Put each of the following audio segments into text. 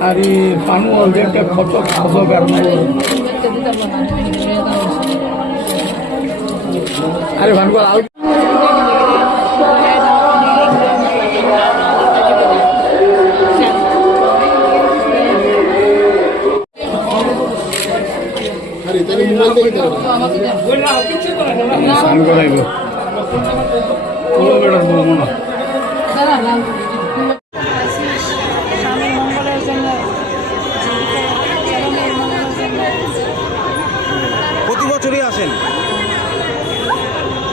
আর already কত খাব বেড়ানো আরে ভানগর আউ স্নান করাইব পুরো বেড়া বলব না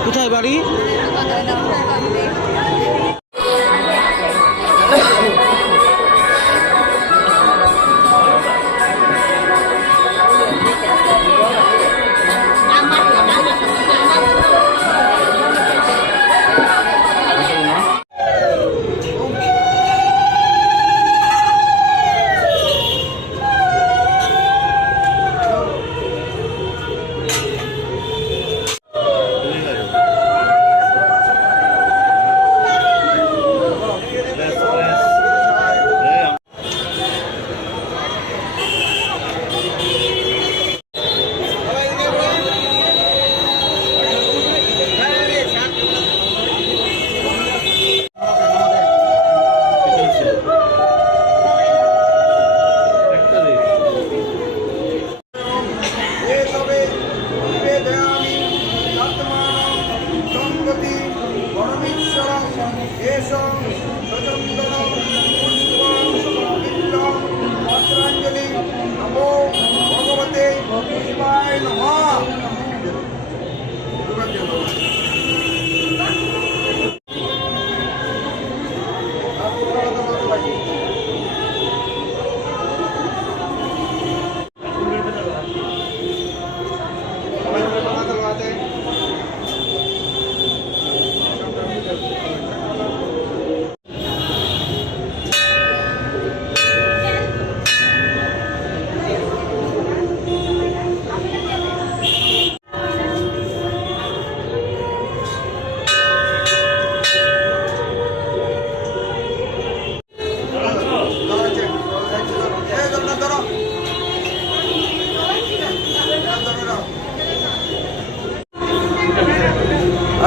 কোথায় বাড়ি? সম্পতি পরমেশ্বরং এষ সচন্দন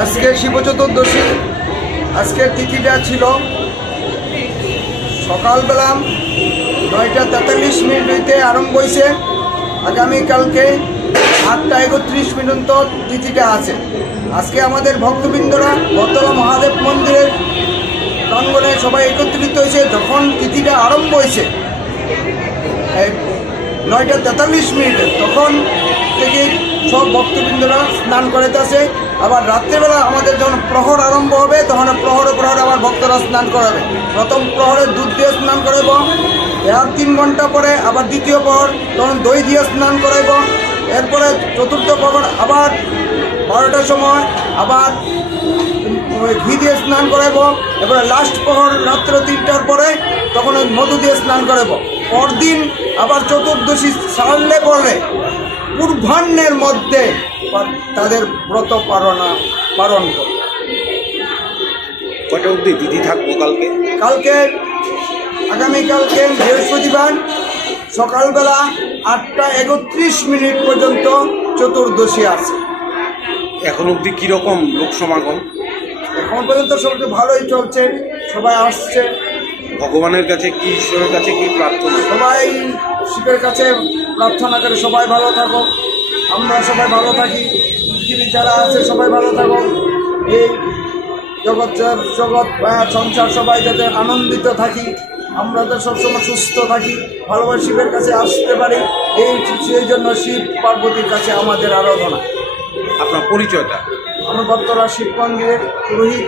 আজকে শিব চতুর্দশী আজকের তিথিটা ছিল সকালবেলা নয়টা তেতাল্লিশ মিনিট হইতে আরম্ভ হয়েছে আগামীকালকে আটটা একত্রিশ পর্যন্ত তিথিটা আছে। আজকে আমাদের ভক্তবৃন্দরা বতলা মহাদেব মন্দিরের প্রাঙ্গণে সবাই একত্রিত হয়েছে যখন তিথিটা আরম্ভ হয়েছে নয়টা তেতাল্লিশ মিনিটে, তখন থেকে সব ভক্তবৃন্দরা স্নান করাইতেছে। আবার রাত্রেবেলা আমাদের যখন প্রহর আরম্ভ হবে, তখন প্রহরে প্রহরে আবার ভক্তরা স্নান করাবে। প্রথম প্রহরে দুধ দিয়ে স্নান করাইব, এর তিন ঘণ্টা পরে আবার দ্বিতীয় প্রহর, তখন দই দিয়ে স্নান করাইব। এরপরে চতুর্থ প্রহর আবার বারোটার সময় আবার ঘি দিয়ে স্নান করাবো এরপরে লাস্ট প্রহর রাত্র তিনটার পরে তখন ওই মধু দিয়ে স্নান করাবো পরদিন আবার চতুর্দশী সারলে পরে পূর্বাহ্নের মধ্যে তাদের ব্রত পালনা পালন করবে কটা অবধি দিদি থাকব কালকে? কালকে আগামীকালকে বৃহস্পতিবার সকালবেলা আটটা একত্রিশ মিনিট পর্যন্ত চতুর্দশী আছে। এখন অবধি কীরকম লোক সমাগম? এখন পর্যন্ত সবচেয়ে ভালোই চলছে সবাই আসছে। ভগবানের কাছে কি ঈশ্বরের কাছে কি প্রার্থনা? সবাই শিবের কাছে প্রার্থনা করে সবাই ভালো থাকো আমরা সবাই ভালো থাকি। পৃথিবীর যারা আছে সবাই ভালো থাকো এই জগৎ জগৎ সংসার সবাই যাতে আনন্দিত থাকি। আমরা তো সবসময় সুস্থ থাকি। ভালোভাবে শিবের কাছে আসতে পারি। এই সেই জন্য শিব পার্বতীর কাছে আমাদের আরাধনা। আপনার পরিচয়টা? আমার বর্তলা শিব মন্দিরের পুরোহিত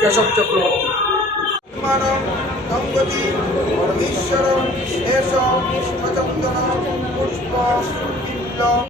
কেশব চক্রবর্তী। মানব দম্পতি পরমেশ্বর শেষ সচন্দন পুষ্প